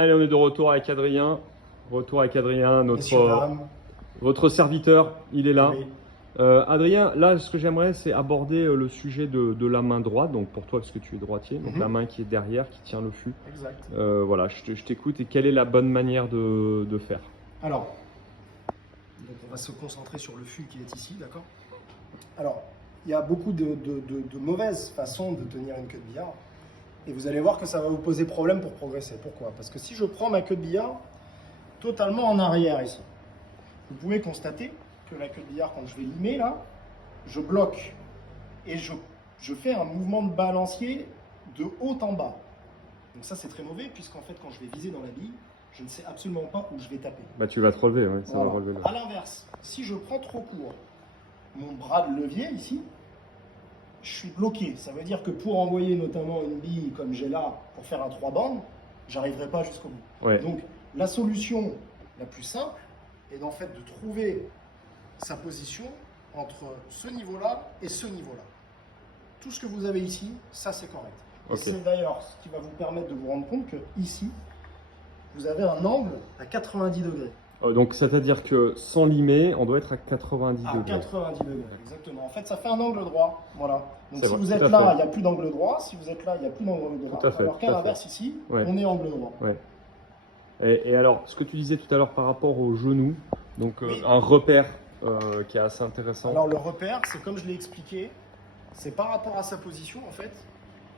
Allez, on est de retour avec Adrien. Votre serviteur, il est là. Oui. Adrien, là, ce que j'aimerais, c'est aborder le sujet de la main droite. Donc pour toi, parce que tu es droitier, donc la main qui est derrière, qui tient le fût. Exact. Voilà, je t'écoute. Et quelle est la bonne manière de faire? Alors, donc on va se concentrer sur le fût qui est ici, d'accord? Alors, il y a beaucoup de mauvaises façons de tenir une queue de billard. Et vous allez voir que ça va vous poser problème pour progresser. Pourquoi? Parce que si je prends ma queue de billard totalement en arrière ici, vous pouvez constater que la queue de billard, quand je vais limer là, je bloque et je fais un mouvement de balancier de haut en bas. Donc ça c'est très mauvais puisqu'en fait quand je vais viser dans la bille, je ne sais absolument pas où je vais taper. Bah, tu vas te relever, ouais, ça Voilà. va relever. À l'inverse, si je prends trop court mon bras de levier ici, je suis bloqué. Ça veut dire que pour envoyer notamment une bille comme j'ai là, pour faire un 3 bandes, j'arriverai pas jusqu'au bout. Ouais. Donc la solution la plus simple est en fait de trouver sa position entre ce niveau-là et ce niveau-là. Tout ce que vous avez ici, ça c'est correct. Et Ok. c'est d'ailleurs ce qui va vous permettre de vous rendre compte que ici, vous avez un angle à 90 degrés. Donc c'est-à-dire que sans limer, on doit être à 90 À degrés. 90 degrés, exactement. En fait, ça fait un angle droit. Voilà. Donc C'est si vrai, vous tout êtes à là, fait. il n'y a plus d'angle droit. Si vous êtes là, il n'y a plus d'angle droit. Tout à fait, Alors tout qu'à à l'inverse, ici, Ouais. on est angle droit. Ouais. Et alors, ce que tu disais tout à l'heure par rapport au genou, donc Oui. un repère qui est assez intéressant. Alors le repère, c'est comme je l'ai expliqué, c'est par rapport à sa position en fait.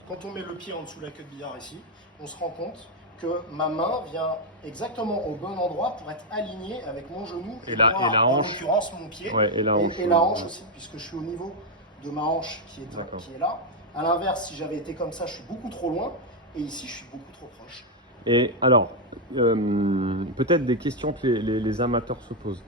Quand on met le pied en dessous de la queue de billard ici, on se rend compte que ma main vient exactement au bon endroit pour être alignée avec mon genou Et la en hanche. l'occurrence mon pied Ouais, et la hanche. et la hanche aussi, puisque je suis au niveau de ma hanche qui D'accord. est là. À l'inverse, si j'avais été comme ça, je suis beaucoup trop loin et ici, je suis beaucoup trop proche. Et alors, peut-être des questions que les amateurs se posent.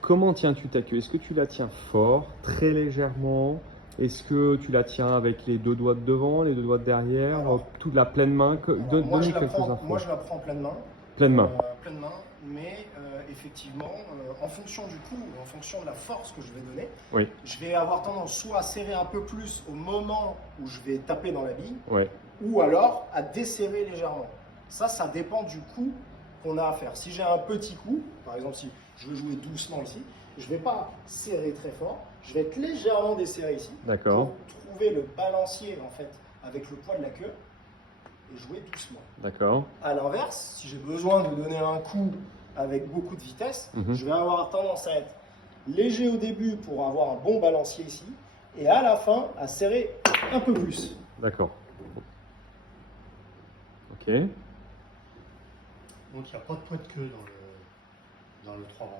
Comment tiens-tu ta queue? Est-ce que tu la tiens fort, très légèrement? Est-ce que tu la tiens avec les deux doigts de devant, les deux doigts de derrière, Alors, toute la pleine main? Alors, moi, je Donne-nous quelques infos. moi, je la prends pleine main. Pleine main. Pleine main, mais effectivement, en fonction du coup, en fonction de la force que je vais donner, Oui, je vais avoir tendance soit à serrer un peu plus au moment où je vais taper dans la bille, ouais. ou alors à desserrer légèrement. Ça dépend du coup qu'on a à faire. Si j'ai un petit coup, par exemple si je veux jouer doucement ici, je ne vais pas serrer très fort, je vais être légèrement desserré ici, D'accord, pour trouver le balancier en fait avec le poids de la queue et jouer doucement. d'accord. À l'inverse, si j'ai besoin de donner un coup avec beaucoup de vitesse, je vais avoir tendance à être léger au début pour avoir un bon balancier ici, et à la fin, à serrer un peu plus. D'accord. Ok. Donc il n'y a pas de poids de queue dans le 3 bandes.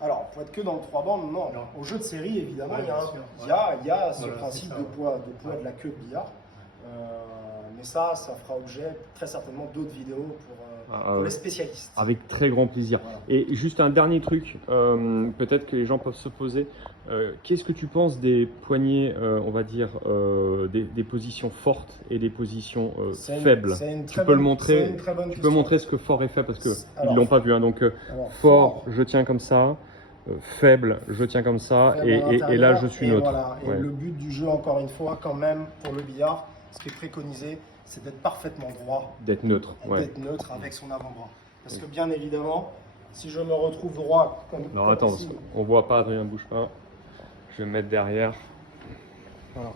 Alors, poids de queue dans le 3 bandes, non. Non. Au jeu de série, évidemment, Ouais, il y a, bien sûr, il y a ce Voilà, principe c'est ça, de ouais. poids de la queue de billard. Mais ça fera objet très certainement d'autres vidéos pour les spécialistes. Avec très grand plaisir. Voilà. Et juste un dernier truc, peut-être que les gens peuvent se poser. Qu'est-ce que tu penses des poignets, on va dire, des positions fortes et des positions C'est une- faibles? c'est une Tu très peux le bonne- montrer. c'est une très bonne Tu peux question. montrer ce que fort et faible parce qu'ils Alors, ne l'ont pas vu. Hein. Donc Alors, fort, je tiens comme ça. Faible, je tiens comme ça. faible à Et là, l'intérieur, je suis et neutre. voilà. Et Ouais. le but du jeu, encore une fois, quand même, pour le billard, ce qui est préconisé, c'est d'être parfaitement droit, D'être neutre. et Ouais. d'être neutre avec son avant-bras. Parce que bien évidemment, si je me retrouve droit comme, Non, comme attends, ici, on voit pas, Adrien, bouge pas. Je vais me mettre derrière. voilà.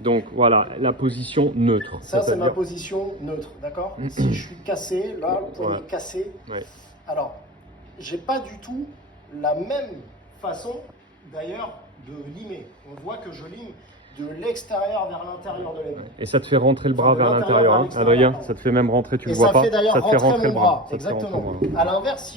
Donc voilà, la position neutre. Ça, c'est ma C'est-à-dire- position neutre, d'accord? Si je suis cassé, là, le poignet Ouais. cassé, Ouais. alors, j'ai pas du tout la même façon, d'ailleurs, de limer. On voit que je lime de l'extérieur vers l'intérieur de la bille. Et ça te fait rentrer le bras Enfin, de vers l'intérieur l'intérieur, vers hein, l'extérieur, Adrien. pardon. Ça te fait même rentrer, tu Et le vois ça pas. fait d'ailleurs Ça te fait rentrer rentrer mon le bras, Ça te fait rentrer exactement. le bras. À l'inverse, si